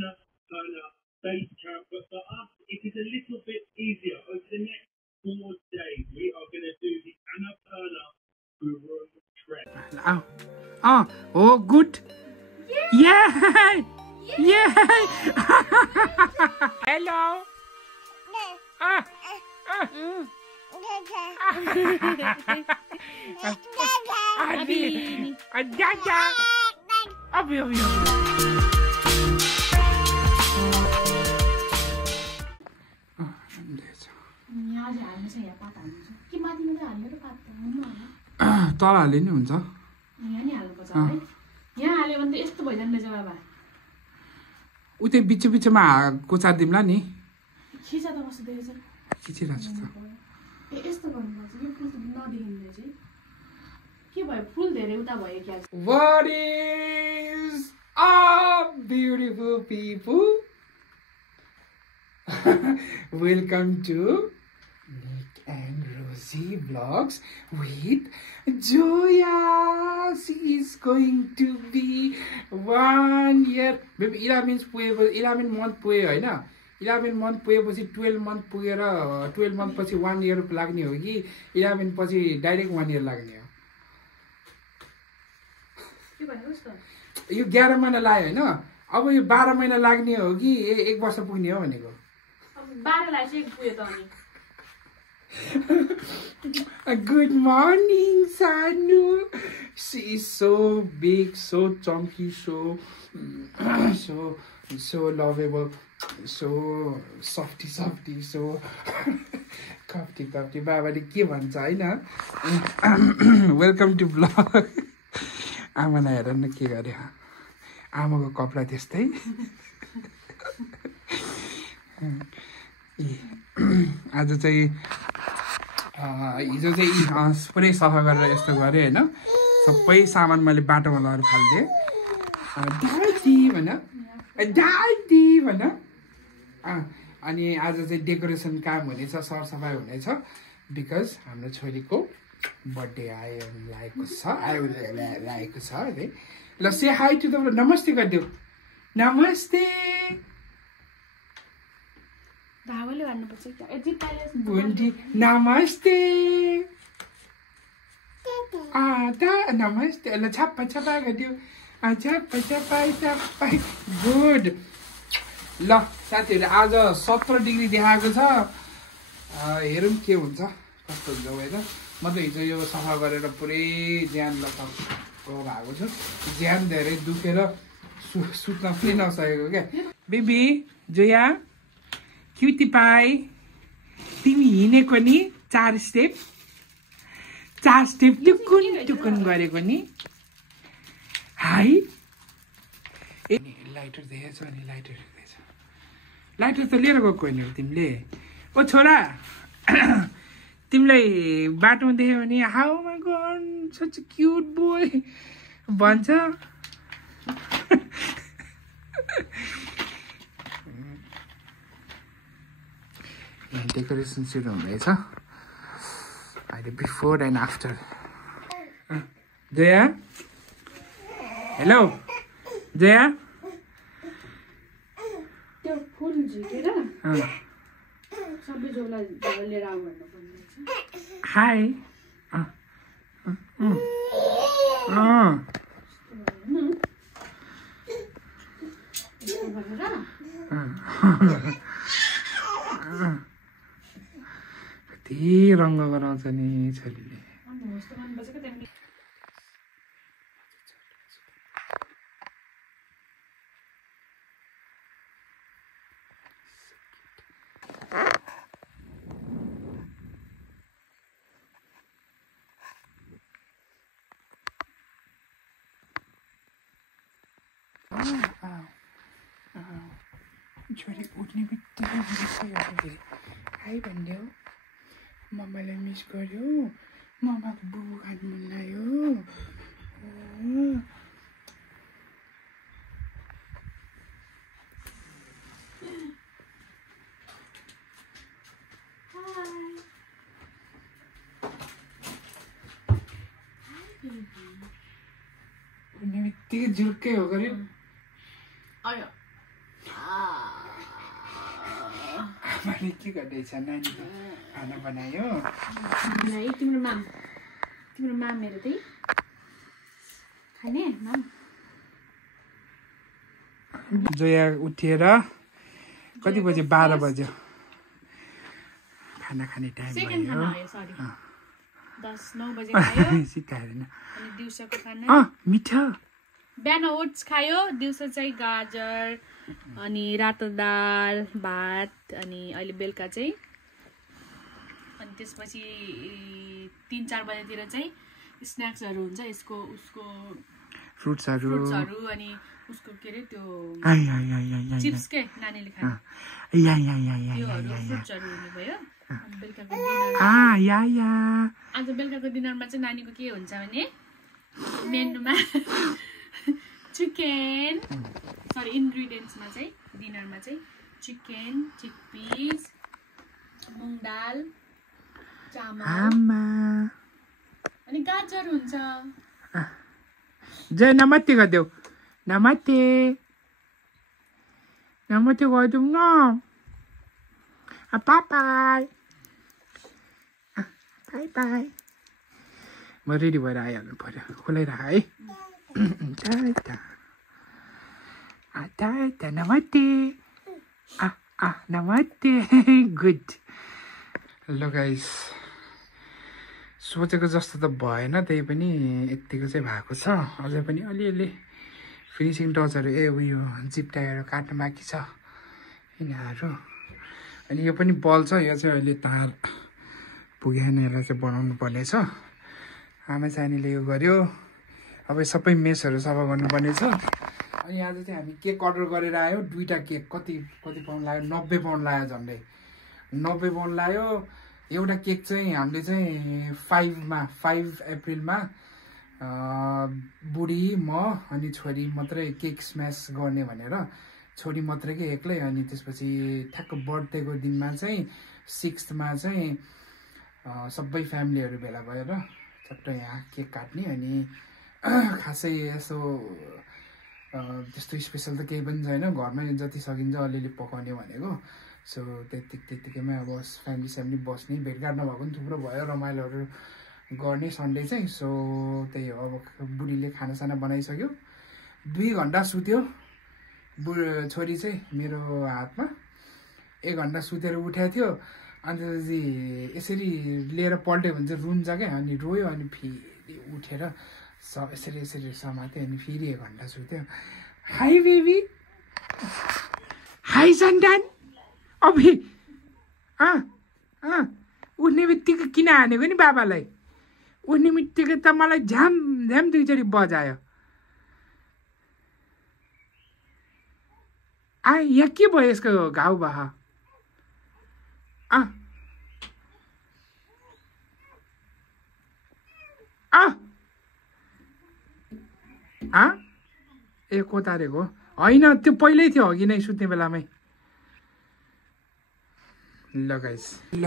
Annapurna base camp, but for us it is a little bit easier. Over the next 4 days, we are going to do the Annapurna Guru trek. Oh, good. Yeah. Hello. तल हाले नि हुन्छ उतै बिचमा कोचा दिम्ला नि खिचिरहेको छु What is up, beautiful people? Welcome to Nick and Rosie Vlogs with Joya. She is going to be 1 year. Maybe 11 month puyo हैन 11 month पुगेपछि 12 month पुगेर 12 month पछि 1 year लाग्ने हो कि 11 पछि डाइरेक्ट 1 year लाग्ने हो यो 11 महिना लाग्यो हैन अब यो 12 महिना लाग्ने हो कि 1 वर्ष पुग्ने हो भनेको 12 लाई चाहिँ पुग्यो त अनि Good morning, Sanu. She is so big, so chunky, so lovable, so softy, so कफ्टी बाबाले के भन्छ हैन वेलकम टु ब्लग आमालाई हेर न के गरे आमाको कपडा त्यस्तै आज चाहिँ हिजो चाहिँ पुरै सफा गरेर यस्तो गरे हैन सबै सामान मैले बाटोमा लगेर फाल्दिए दादी भन अनि आज चाहिँ डेकोरेसन काम हुनेछ सरसफाइ हुनेछ बिकज हाम्रो छोरीको बर्थडे लागेको छ है ल से हाई टु द नमस्ते गरिदेऊ नमस्ते धागोले भन्नुपर्छ बुन्डी नमस्ते नमस्ते ल छप्पा गरिदेऊ छप्पा गुड ल साथीहरु आज 17 डिग्री देखाएको छ हेरौँ के हुन्छ कस्तो हुन्छ हैन म त हिजो यो सफा गरेर पुरै ज्यान लगाएको भएको छु ज्यान धेरै दुखेर सुत्न पनि नसकेको क्या बेबी जोया क्युटी पाई तिमी हिँडेको नि 4 स्टेप टुकुन गरेको नि हाई लाइटर देखेछ अनि लाइटर त लिएर गएको होइन तिमीले ओ छोरा तिमीलाई बाटोमा देख्यो भने how my God such a cute boy भन्छ डेकोरेसन सुरु हुँदैछ अहिले before and after Jaya hello Jaya त्यो फुल झिकेर सबै जोला लिएर आऊ भन्नुपर्ने हाई कति रङ्ग गराउँछ नि छोरीले छोरी उठ्ने बित्तिकै हाई भनिदेऊ मम्मालाई मिस गर्यो मम्माको बुबु खानु मन लाग्यो उठ्ने बित्तिकै झुर्कै हो गऱ्यो आयो आमाले के गर्दैछ नानीको खाना बनायो तिम्रो माम मेरो त्यही खाने माम जोया उठेर कति बजे 12 बज्यो खाना खाने टाइम भयो 10-9 बजे खायो सिकाएन अनि दिउँसोको खाना मिठो बिहान ओट्स खायो दिउँसो चाहिँ गाजर अनि रातो दाल भात अनि अहिले बेलुका चाहिँ अनि त्यसपछि 3-4 बजेतिर चाहिँ स्न्याक्सहरू हुन्छ यसको उसको फ्रुट्सहरू अनि उसको के रे त्यो चिप्स के नानीले खाने फ्रुट्सहरू हुने भयो बेलुकाको डिनर आज बेलुकाको डिनरमा चाहिँ नानीको के हुन्छ भने मेनुमा चिकन इन्ग्रिडियन्ट्समा चाहिँ डिनरमा चाहिँ चिकन चिकपिस मुङ दाल चामल अनि गाजर हुन्छ जय नमस्ते गरिदेऊ नमस्ते गरिदेऊ न बाई बाई म रेडी भएर आइहाल्नु पर्यो खोलाइराख है नमस्ते नमस्ते गुड ल गाइस सोचेको जस्तो त भएन त्यही पनि यतिको चाहिँ भएको छ अझै पनि अलिअलि फिनिसिङ टचहरू उयो जिप टायर काट्नु बाँकी छ यिनीहरू अनि यो पनि बल्छ यो चाहिँ अहिले तार पुगेन यसलाई चाहिँ बनाउनु पर्नेछ आमा सानीले यो गर्यो अब सबै मेसहरू सफा गर्नुपर्ने छ अनि आज चाहिँ हामी केक अर्डर गरेर आयो 2टा केक कति पाउन्ड लाग्यो 90 पाउन्ड लाग्यो झन्डै 90 पाउन्ड लाग्यो एउटा केक चाहिँ हामीले चाहिँ 5 अप्रिलमा बुढी म अनि छोरी मात्रै केक स्म्यास गर्ने भनेर छोरी मात्रैकै एक्लै अनि त्यसपछि ठ्याक्क बर्थडेको दिनमा चाहिँ 6 मा चाहिँ सबै फ्यामिलीहरू भेला भएर चट्ट यहाँ केक काट्ने अनि खासै यसो त्यस्तो स्पेसल त केही पनि छैन घरमै जति सकिन्छ अलिअलि पकाउने भनेको सो त्यतिकैमै अब फ्यामिली बस्ने भेटघाट नभएको पनि थुप्रो भयो रमाइलोहरू गर्ने सन्डे चाहिँ सो त्यही हो अब बुढीले खानासाना बनाइसक्यो 2 घन्टा सुत्यो छोरी चाहिँ मेरो हातमा 1 घन्टा सुतेर उठाएको थियो अन्त चाहिँ यसरी लिएर पल्ट्यो भने चाहिँ रुन्छ क्या अनि रोयो अनि फेरि उठेर यसरी समात्यो अनि फेरि 1 घन्टा सुत्यो हाई बेबी हाई सन्तान अभि उठ्ने बित्तिकै किन हानेको नि बाबालाई उठ्ने बित्तिकै त मलाई झ्याम 2चोटि बजायो यहाँ के भयो यसको घाउ भयो ए कोतारेको होइन त्यो पहिल्यै थियो अघि नै सुत्ने बेलामै ल गाइस ल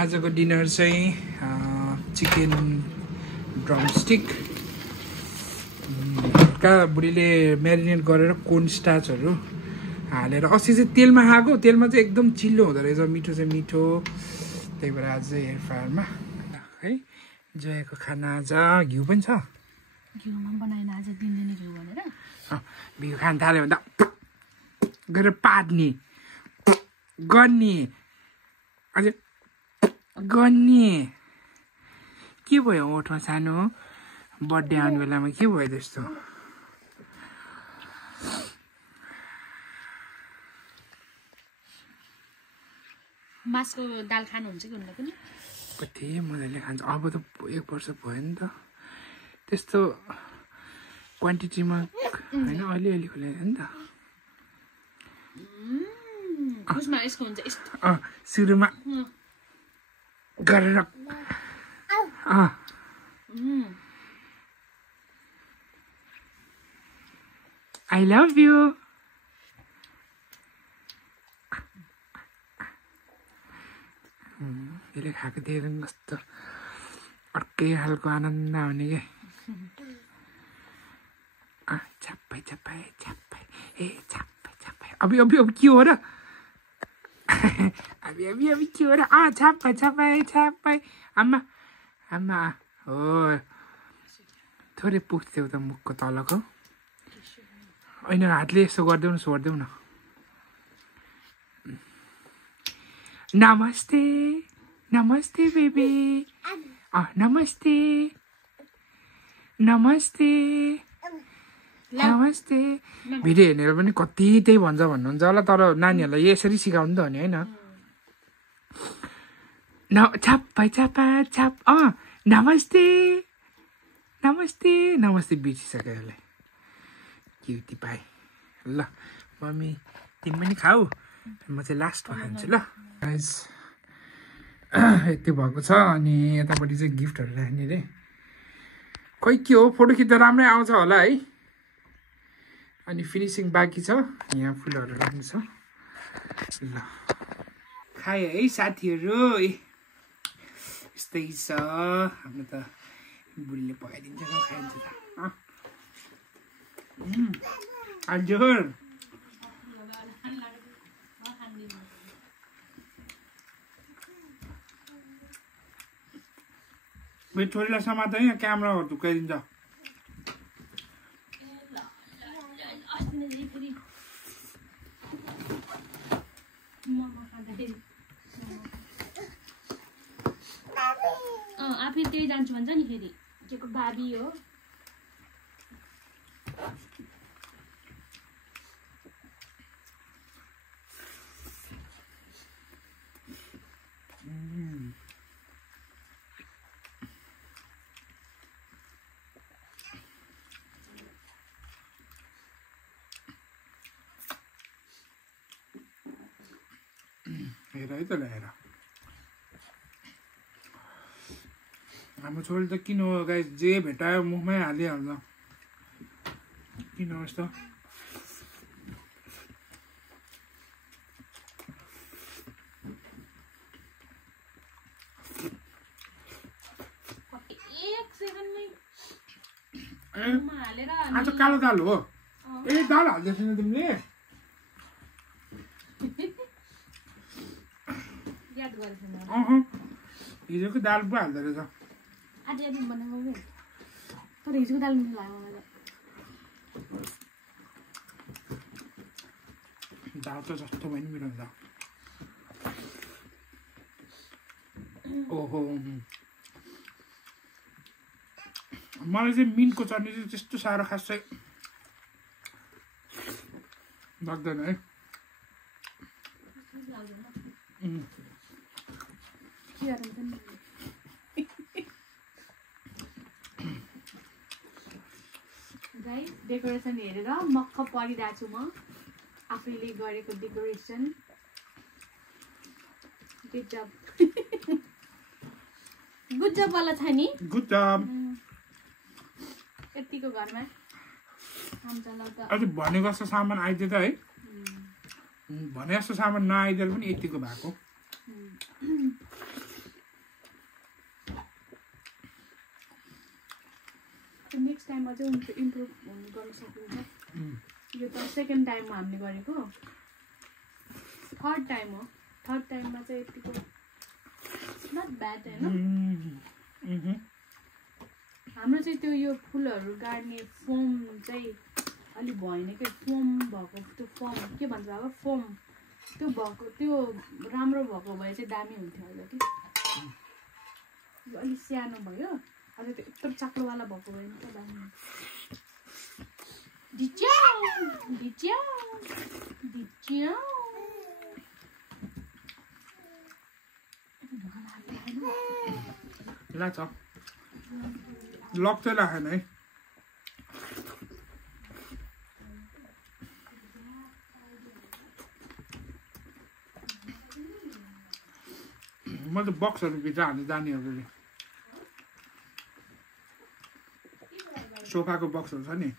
आजको डिनर चाहिँ चिकन ड्रमस्टिक हल्का बुढीले म्यारिनेट गरेर कोर्न स्टार्चहरू हालेर अस्ति चाहिँ तेलमा खाएको तेलमा चाहिँ एकदम चिल्लो हुँदो रहेछ मिठो चाहिँ मिठो त्यही भएर आज चाहिँ एयर फ्रायरमा है जयाको खाना आज घिउ पनि छ घिउमा बनाएन आज दिनदिनै घिउ भनेर घिउ खान थाल्यो भन्दा गरेर पाड्ने गर्ने अझै गर्ने के भयो ओठमा सानो बर्थडे आउने बेलामा के भयो त्यस्तो मासको दाल खानुहुन्छ कि हुन्न पनि कति मजाले खान्छ अब त 1 वर्ष भयो नि त त्यस्तो क्वान्टिटीमा होइन अलिअलि खुलाइन्छ नि त यसको हुन्छ सुरुमा गरेर आई लभ यु त्यसले खाएको थियो कस्तो अर्कै खालको आनन्द आउने क्या छप्पै छप्पै छप्पै ए छप्पै छप्पै अभी अभी अभी के हो र अभी अभी अभी के हो र छाप्पा छाप्पा छाप्पा आमा आमा हो थोरै पुग्थ्यौ त मुखको तलको होइन हातले यसो गरिदेऊ न सोर्देऊ न नमस्ते नमस्ते बेबी नमस्ते नमस्ते नमस्ते भिडियो हेर्नेर पनि कति त्यही भन्छ भन्नुहुन्छ होला तर नानीहरूलाई यसरी सिकाउनु त हो नि होइन छाप्पा छाप्पा छाप नमस्ते नमस्ते नमस्ते बिर्सिसक्यो यसले क्युटी पाए ल मम्मी तिमी पनि खाऊ म चाहिँ लास्टमा खान्छु ल गाइस यति भएको छ अनि यतापट्टि चाहिँ गिफ्टहरू राख्ने रे खोइ के हो फोटो खिच्दा राम्रै आउँछ होला है अनि फिनिसिङ बाँकी छ यहाँ फुलहरू राख्नु छ ल खायो है साथीहरू यस्तै छ हाम्रो त बुढीले पकाइदिन्छ न खाइन्छ त हजुर मेरो छोरीलाई समात यहाँ क्यामेराहरू धुकाइदिन्छ आफै त्यही जान्छु भन्छ नि फेरि के को बाबी हो हेर है त ल्याएर हाम्रो छोरी त किन हो गाइस जे भेटायो मुखमै हालिहाल्छ किन होस् त आज कालो दाल हो ए दाल हाल्दैछ नि तिमीले हिजोको दाल पो हाल्दो रहेछ तर हिजोको दाल मिठो लाग्यो मलाई दाल त जस्तो भयो नि मिठो हुन्छ ओहो मलाई चाहिँ मिनको चटनी चाहिँ त्यस्तो साह्रो खासै लाग्दैन है गाइस डेकोरेसन हेरेर मक्ख परिरहेको छु म आफैले गरेको डेकोरेसन गुड जब गुड जब वाला छ नि गुड जब यतिको घरमा आमचला त अझ भनेको जस्तो सामान आइदियो त है भने जस्तो सामान नआइदिएर पनि यतिको भएको नेक्स्ट टाइममा चाहिँ इम्प्रुभ गर्न सकिन्छ यो त सेकेन्ड टाइममा हामीले गरेको थर्ड टाइम हो थर्ड टाइममा चाहिँ यतिको नट ब्याड होइन हाम्रो चाहिँ त्यो यो फुलहरू गाड्ने फोम चाहिँ अलिक भएन क्या फोम भएको त्यो फर्म के भन्छ अब फोम त्यो भएको त्यो राम्रो भएको भए चाहिँ दामी हुन्थ्यो होला कि यो अलिक सानो भयो अझ त्यो यत्रो चाक्लोवाला भएको भए नि त दामी डिच्याउ डिच्याउ डिच्याउ लाग्छ लक चाहिँ राखेन है म त बक्सहरू भित्र हाल्नु जाने हो फेरि सोफाको बक्सहरू छ नि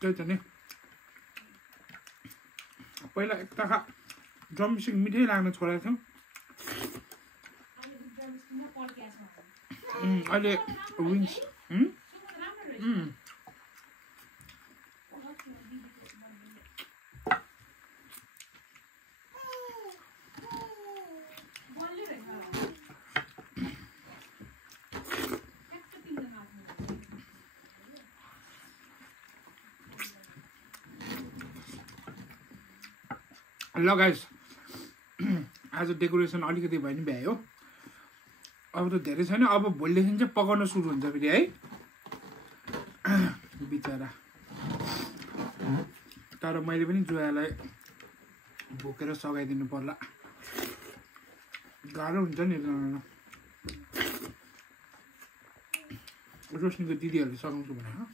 त्यही त नि पहिला एकता ड्रमस्टिक मिठै लाग्न छोडेको थियो अहिले विङ्स ल गाइस आज डेकोरेसन अलिकति भए नि भ्यायो अब त धेरै छैन अब भोलिदेखि चाहिँ पकाउन सुरु हुन्छ फेरि है बिचरा तर मैले पनि जुवालाई भोकेर सघाइदिनु पर्ला गाह्रो हुन्छ नि रोशनीको दिदीहरूले सघाउँछु भने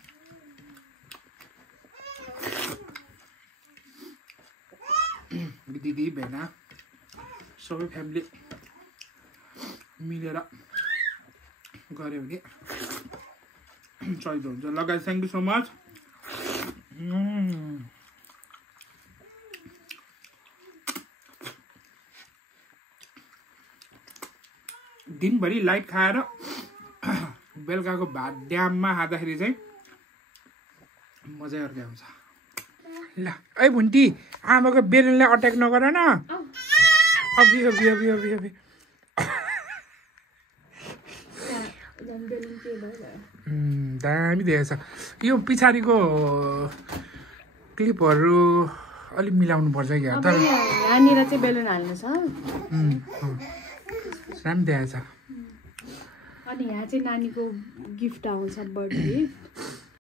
दिदी भेना सबै फ्यामिली मिलेर गऱ्यो भने सजिलो हुन्छ ल guys thank you so much दिनभरि लाइट खाएर बेलुकाको भात ड्याममा खाँदाखेरि चाहिँ मजै अर्कै आउँछ ल है भुन्टी आमाको बेलुनलाई अट्याक नगर न अभि अभि अभि अभि अभि दामी देखेछ यो पछाडिको क्लिपहरू अलिक मिलाउनु पर्छ क्या तर यहाँनिर चाहिँ बेलुन हाल्नु छ राम्रो देखेछ अनि यहाँ चाहिँ नानीको गिफ्ट आउँछ बर्थडे